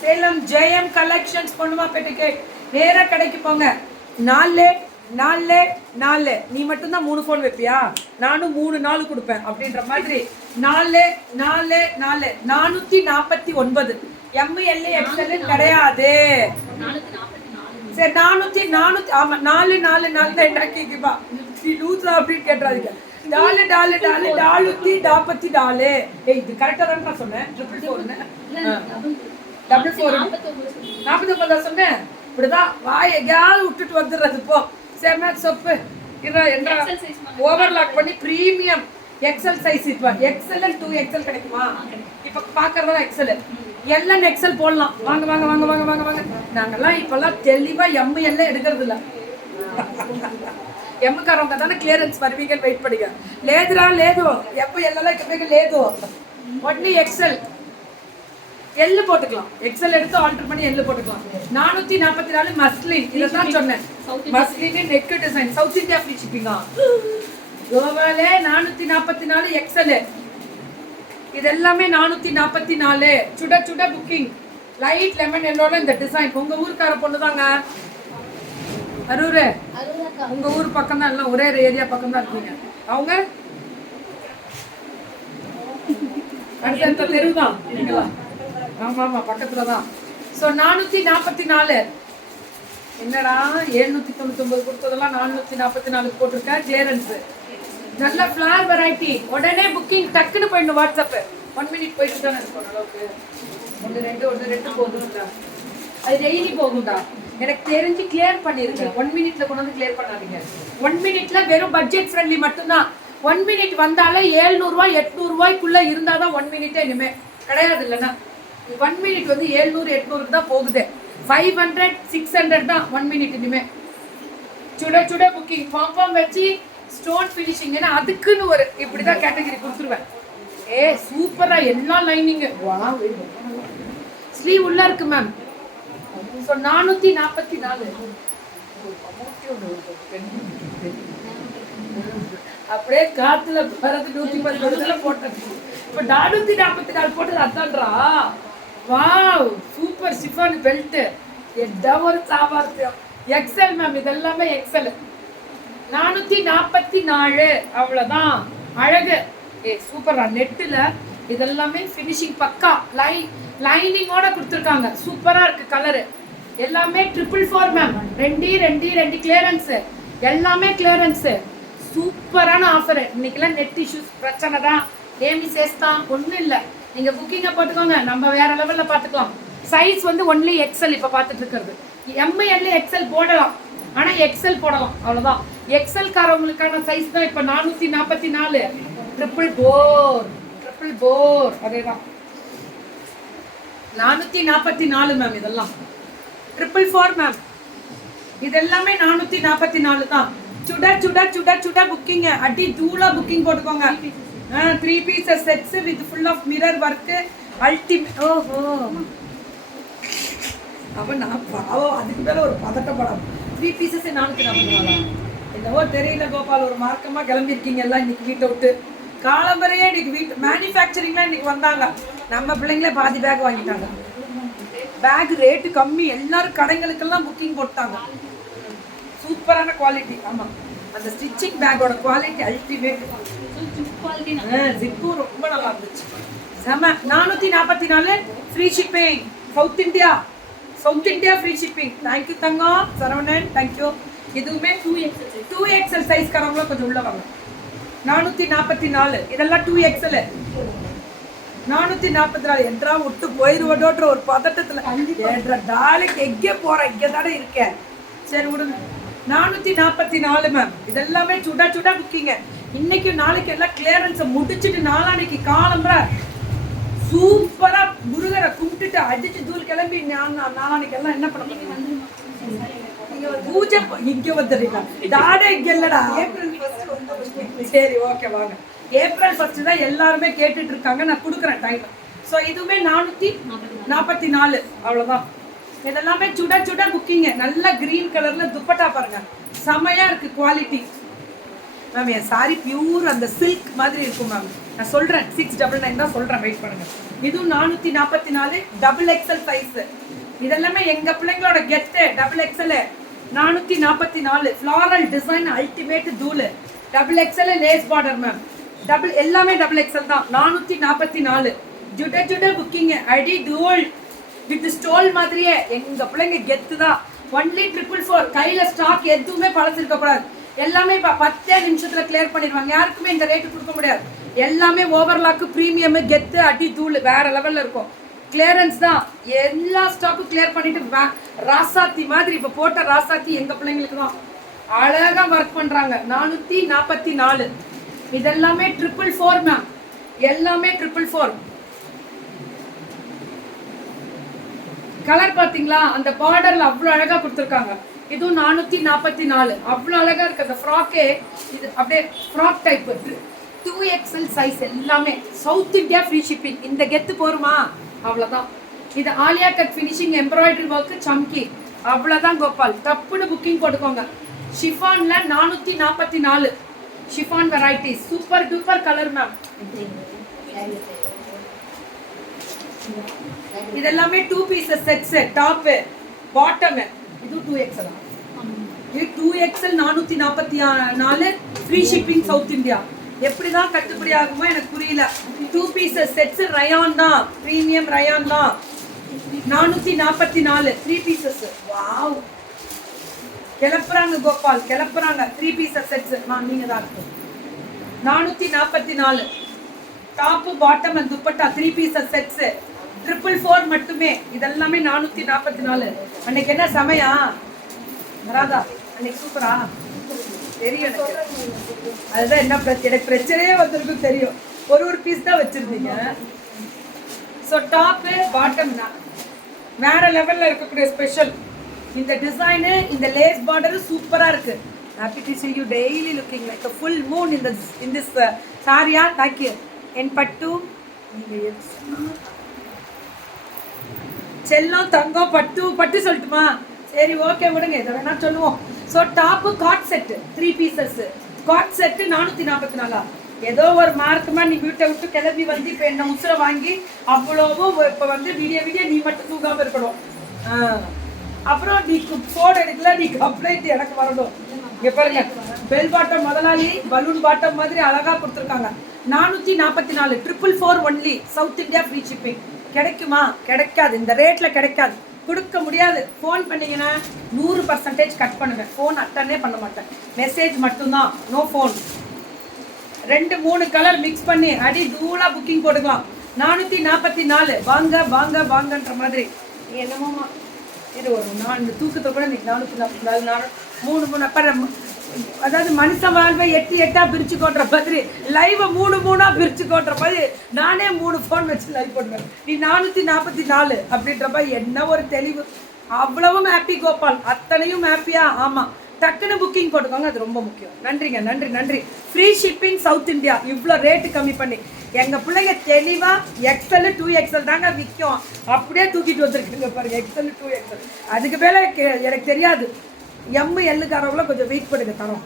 சேலம் ஜெயம் collections பொண்ணுமாப்பேட்டைக்கு நேரா கடைக்கு போங்க. 4 நீ மட்டும்தான் 3 ஃபோன் வைப்பியா, நானும் 3 நாள் கொடுப்பேன் அப்படின்ற மாதிரி 449 ML XL கிடையாது. சரி 400 ஆமா 4 தான் என்ன கேக்குப்பா நீ லூசா அப்படின்னு கேட்டுறாதீங்க. $444 இது கரெக்டா தான் சொன்னேன். 444 சொன்னேன். இப்படிதான் வாய் எங்கேயாவது விட்டுட்டு வந்துடுறது. போ செம சொப்பு என்ன ஓவர்லாக் பண்ணி பிரீமியம் எக்ஸல் சைஸ். இப்போ எக்ஸல் 2XL கிடைக்குமா? இப்ப பாக்குறதா எக்ஸல் எல்லாம் எக்ஸல் போடலாம். வாங்க வாங்க வாங்க வாங்க வாங்க வாங்க. நாங்கெல்லாம் இப்பெல்லாம் தெளிவா ML எடுக்கிறது இல்ல. ఎమ్మకారంగా దాని క్లియరెన్స్ పర్విగల్ వెయిట్ పడిగా లేదురా లేదు எப்ப எல்லாம் இப்பவே లేదు ஒன்லி எக்ஸல் எல் போட்டுக்கலாம். எக்ஸல் எடுத்து ஆல்டர் பண்ணி எல் போட்டுக்கலாம். 444 மஸ்லின் இததான் சொன்னேன். Muslin neck design South India free ஷிப்பிங்கா கோவாலே 444 எக்ஸல் இதெல்லாமே 444 சுட சுட புக்கிங். லைட் லெமன் எல்லோட இந்த டிசைன் உங்க ஊர்க்கார பொண்ணு தாங்க. அரூர் உங்க ஊர் பக்கம் தான், எல்லாம் ஒரே ஏரியா பக்கம் தான் இருக்கீங்க. அவங்க அடுத்த தெரு தான் இல்லைங்களா? ஆமா ஆமா பக்கத்துல தான். ஸோ 444 என்னடா 799 கொடுத்ததெல்லாம் 444 போட்டிருக்கேன். கிளியரன்ஸ் நல்ல ஃபிளார் வெரைட்டி. உடனே புக்கிங் டக்குன்னு போயிடணும். வாட்ஸ்அப் 1 மினிட் போயிட்டு தானே இருக்கும். அளவுக்கு 1 2 போதும்டா. அது டெய்லி போகும்டா. எனக்கு தெரிஞ்சு கிளியர் பண்ணிருக்கேன். 1 மினிட்ல கொண்டு வந்து கிளியர் பண்ணாதீங்க. 1 மினிட்ல வெறும் பட்ஜெட் ஃப்ரெண்ட்லி மட்டும்தான். 1 மினிட் வந்தாலே 700 ரூபாய் 800 ரூபாய்க்குள்ள இருந்தாதான் 1 மினிட்டே இனிமே கிடையாது. இல்லைன்னா 1 மினிட் வந்து 700 800 தான் போகுது. 500 600 தான் 1 மினிட் இனிமே. சுட சுட புக்கிங் பாம்பம் வச்சு ஸ்டோன் ஃபினிஷிங். ஏன்னா அதுக்குன்னு ஒரு இப்படிதான் கேட்டகரி கொடுத்துருவேன். சூப்பரா எல்லா லைனிங் ஸ்லீவ் உள்ள இருக்கு மேம். ஸோ 444 அப்படியே காத்துல பறந்து 110 போட்டது. இப்போ 444 போட்டது அதான்றா. வாவ் சூப்பர் சிஃபான் பெல்ட் எதா ஒரு சாமர்த்தியம். எக்ஸல் மேம் இதெல்லாமே எக்ஸல் 444 அவ்வளோதான். அழகு சூப்பரா நெட்டில் இதெல்லாமே ஃபினிஷிங் பக்கா லைனிங்கோட கொடுத்துருக்காங்க. சூப்பரா இருக்கு கலரு. எல்லாமே 444 மேம். 2 கிளியரன்ஸ் எல்லாமே கிளியரன்ஸ். சூப்பரான ஆஃபர். இன்னைக்கெல்லாம் நெட் இஷ்யூஸ் பிரச்சனை தான். ஏமி சேஸ்தான் ஒன்றும் இல்லை. நீங்கள் புக்கிங்கை போட்டுக்கோங்க, நம்ம வேற லெவலில் பார்த்துக்கலாம். சைஸ் வந்து ஒன்லி எக்ஸல் இப்போ பார்த்துட்டு இருக்கிறது. ML XL போடலாம், ஆனால் எக்ஸல் போடலாம் அவ்வளோதான். எக்ஸல் காரவங்களுக்கான சைஸ் தான் இப்போ 444 ட்ரிபிள் போர் அதே தான் 444 மேம். இதெல்லாம் 444 மேம். இதெல்லாமே 444 தான். சுட சுட சுட சுட புக்கிங் அடி தூளா புக்கிங் போட்டுக்கோங்க. 3 pieces sets with full of mirror work ultimate. ஓஹோ அவன் நான் பாவம் அதுக்கு மேல ஒரு பதட்டப்படம். 3 பீசஸ் 444 என்னவோ தெரியல கோபால். ஒரு மார்க்கமா கிளம்பியிருக்கீங்க எல்லாம் இன்னைக்கு வீட்டை விட்டு. காலம்பரையே இன்னைக்கு வீட்டு மேனுஃபேக்சரிங்லாம் இன்னைக்கு வந்தாங்க. நம்ம பிள்ளைங்களே பாதி பேக் வாங்கிட்டாங்க. பேக் ரேட்டு கம்மி. எல்லாரும் கடைகளுக்கெல்லாம் புக்கிங் போட்டாங்க. சூப்பரான குவாலிட்டி. ஆமாம் அந்த ஸ்டிச்சிங் பேக்கோட குவாலிட்டி அல்டிமேட். ஜிப்பும் ரொம்ப நல்லா இருந்துச்சு. செம 444 free shipping. South India free shipping. Thank you Thangam Saravanan thank you. இதுவுமே 2XL சைஸ் காரவங்களும் கொஞ்சம் உள்ள வாங்க. 444 இதெல்லாம் 2XL 444 என்றா விட்டு போயிருவோன்ற ஒரு பதட்டத்துல என்ற டாலுக்கு எங்கே போறேன் இங்கே தானே இருக்கேன். சரி விடுங்க. 444 மேம். இதெல்லாமே சுட சுட புக்கிங்க. இன்னைக்கு நாளைக்கு எல்லாம் கிளியரன்ஸை முடிச்சுட்டு நாளானைக்கு காலம்புற சூப்பரா முருகரை கும்பிட்டுட்டு அடிச்சு தூள் கிளம்பி நாளானைக்கு எல்லாம் என்ன பண்ண பூஜை இங்க வந்துடுறீங்க. தாடே இங்க இல்லடா. சரி ஓகே வாங்க. April 1 தான் எல்லாருமே கேட்டுட்டு இருக்காங்க. நான் கொடுக்குறேன் டைம். ஸோ இதுவுமே 444 அவ்வளோதான். இதெல்லாமே சுட சுட புக்கிங்க. நல்ல கிரீன் கலர்ல துப்பட்டா பாருங்க, செமையா இருக்கு குவாலிட்டி மேம். என் சாரி பியூர் அந்த சில்க் மாதிரி இருக்கும் மேம். நான் சொல்றேன் 699 தான் சொல்றேன். வெயிட் பண்ணுங்க. இதுவும் 444 டபுள் எக்ஸல் சைஸ். இதெல்லாமே எங்க பிள்ளைங்களோட கெத்து. Double XL 444 floral design ultimate தூள். Double XL lace border ma'am. Double எல்லாமே டபுள் எக்ஸல் தான். 444 ஜுட ஜுட புக்கிங் அடி தூள் வித் ஸ்டோல் மாதிரியே எங்க பிள்ளைங்க கெத்து தான். ஒன்லி 444. கையில ஸ்டாக் எதுவுமே பழசிருக்க கூடாது. எல்லாமே 10 நிமிஷத்துல கிளியர் பண்ணிடுவாங்க. யாருக்குமே இந்த ரேட்டு கொடுக்க முடியாது. எல்லாமே ஓவர்லாக்கு பிரீமியம் கெத்து அடி தூள் வேற லெவல்ல இருக்கும். கிளியரன்ஸ் தான். எல்லா ஸ்டாக்கும் கிளியர் பண்ணிட்டு ராசாத்தி மாதிரி இப்ப போட்ட ராசாத்தி எங்க பிள்ளைங்களுக்கு தான் அழகா ஒர்க் பண்றாங்க. 444. இதெல்லாமே 444 மேம். எல்லாமே 444. கலர் பாத்தீங்களா? அந்த பார்டர்ல அவ்வளவு அழகா கொடுத்துருக்காங்க. இதுவும் 444. அவ்வளவு அழகா இருக்கு அந்த ஃப்ராக்கே. இது அப்படியே ஃப்ராக் டைப் 2XL சைஸ். எல்லாமே சவுத் இந்தியா ஃப்ரீ ஷிப்பிங். இந்த கெத்து போருமா? அவ்வளவுதான். இது Alia cut finishing embroidery work சம்கி. அவ்வளவுதான் கோபால். தப்புன்னு புக்கிங் போட்டுக்கோங்க. ஷிஃபான்ல 444 chiffon varieties. Super duper colour ma'am. இதெல்லாமே 2 பீசஸ் செட்ஸ். Top bottom. இது 2XL. இது 2XL 444 free shipping South India. எப்படிதான் கட்டுப்படி ஆகுமோ எனக்கு புரியல. 2 பீசஸ் செட்ஸ் ரயான் தான். பிரீமியம் ரயான் தான். 444 3 பீசஸ். வாவ் கிளப்புறாங்க கோபால் கிளப்புறாங்க. 3 பீசஸ் செட்ஸ் நீங்க தான் இருக்கு. 444 top bottom and dupatta 3 pieces sets 444 மட்டுமே. இதெல்லாமே 444. அன்னைக்கு என்ன சமயா வராதா? அன்னைக்கு சூப்பரா தெரியும் எனக்கு. அதுதான் என்ன பிரச்சனை. எனக்கு பிரச்சனையே வந்திருக்கும் தெரியும். ஒரு பீஸ் தான் வச்சிருந்தீங்க. ஸோ டாப்பு பாட்டம் வேற லெவல்ல இருக்கக்கூடிய ஸ்பெஷல். இந்த டிசைனு இந்த லேஸ் பார்டர் சூப்பரா இருக்கு. Happy to see you daily looking like a full moon in this Saria. thank you. என் பட்டு செல்லம் தங்கம் பட்டு சொல்லட்டுமா? சரி ஓகே விடுங்க. இதை வேணா சொல்லுவோம். So top cord set 3 pieces. Cord set 444. ஏதோ ஒரு மார்க்குமா நீ வீட்டை விட்டு கிளம்பி வந்து இப்போ என்ன உசுரை வாங்கி அவ்வளோவும் இப்போ வந்து விடிய நீ மட்டும் தூங்காமல் இருக்கணும். அப்புறம் நீ ஃபோன் எடுக்கல, நீ கம்ப்ளைண்ட் எனக்கு வரணும். இங்கே பாருங்க பெல் பாட்டம் முதலாளி பலூன் பாட்டம் மாதிரி அழகா கொடுத்துருக்காங்க. 444 444 only south India free shipping. கிடைக்குமா? கிடைக்காது. இந்த ரேட்ல கிடைக்காது. கொடுக்க முடியாது. ஃபோன் பண்ணீங்கன்னா 100% கட் பண்ணுவேன். ஃபோன் அட்டனே பண்ண மாட்டேன். மெசேஜ் மட்டும்தான். No phone. 2-3 கலர் மிக்ஸ் பண்ணி அடி தூளா புக்கிங் போட்டுக்கலாம். 444 வாங்க வாங்க வாங்கன்ற மாதிரி. என்னமோமா இது ஒரு நான் தூக்கத்தை கூட இன்னைக்கு 444 3 அதாவது மனுஷ வாழ்வை 8 பிரிச்சு கோட்டுற மாதிரி லைவை 3 பிரிச்சு கோட்டுற மாதிரி நானே 3 ஃபோன் வச்சு லைவ் பண்ணுவேன். நீ 444 அப்படின்ற மாதிரி என்ன ஒரு தெளிவு. அவ்வளவும் ஹாப்பி கோபால். அத்தனையும் ஹாப்பியா? ஆமா. டக்குன்னு புக்கிங் போட்டுக்கோங்க. அது ரொம்ப முக்கியம். நன்றிங்க. நன்றி. Free shipping South India. இவ்வளோ ரேட்டு கம்மி பண்ணி எங்கள் பிள்ளைங்க தெளிவாக XL 2XL தாங்க விற்கும். அப்படியே தூக்கிட்டு வந்துருக்குங்க பாருங்க. XL 2XL. அதுக்கு மேலே எனக்கு தெரியாது. M L காரவங்கள கொஞ்சம் வெயிட் பண்ணுங்க தரோம்.